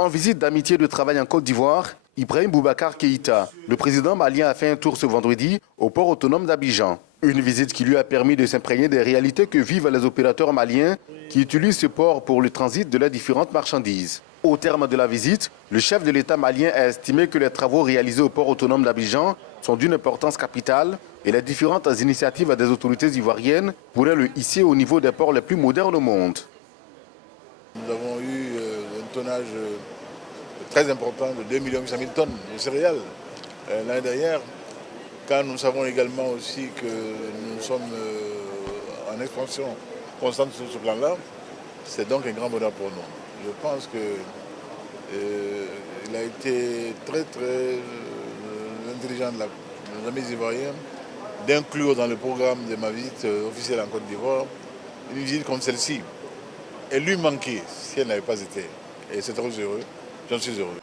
En visite d'amitié et de travail en Côte d'Ivoire, Ibrahim Boubacar Keïta, le président malien, a fait un tour ce vendredi au port autonome d'Abidjan. Une visite qui lui a permis de s'imprégner des réalités que vivent les opérateurs maliens qui utilisent ce port pour le transit de leurs différentes marchandises. Au terme de la visite, le chef de l'État malien a estimé que les travaux réalisés au port autonome d'Abidjan sont d'une importance capitale et les différentes initiatives des autorités ivoiriennes pourraient le hisser au niveau des ports les plus modernes au monde. Nous avons eu un tonnage très important de 2 800 000 tonnes de céréales l'année dernière. Quand nous savons également aussi que nous sommes en expansion constante sur ce plan-là, c'est donc un grand bonheur pour nous. Je pense qu'il a été très intelligent de nos amis ivoiriens d'inclure dans le programme de ma visite officielle en Côte d'Ivoire une visite comme celle-ci. Elle lui manquait si elle n'avait pas été. Et c'est très heureux, j'en suis heureux.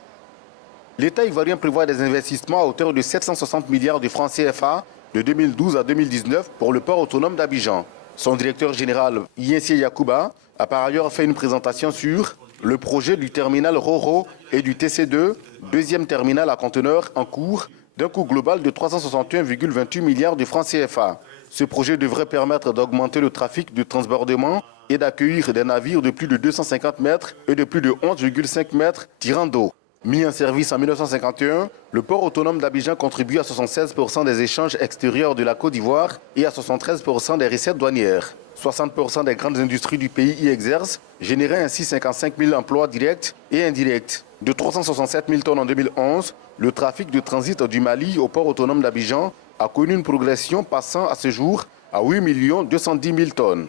L'État ivoirien prévoit des investissements à hauteur de 760 milliards de francs CFA de 2012 à 2019 pour le port autonome d'Abidjan. Son directeur général, Yensie Yakouba, a par ailleurs fait une présentation sur le projet du terminal Roro et du TC2, deuxième terminal à conteneurs en cours, d'un coût global de 361,28 milliards de francs CFA. Ce projet devrait permettre d'augmenter le trafic de transbordement et d'accueillir des navires de plus de 250 mètres et de plus de 11,5 mètres tirant d'eau. Mis en service en 1951, le port autonome d'Abidjan contribue à 76% des échanges extérieurs de la Côte d'Ivoire et à 73% des recettes douanières. 60% des grandes industries du pays y exercent, générant ainsi 55 000 emplois directs et indirects. De 367 000 tonnes en 2011, le trafic de transit du Mali au port autonome d'Abidjan a connu une progression passant à ce jour à 8 210 000 tonnes.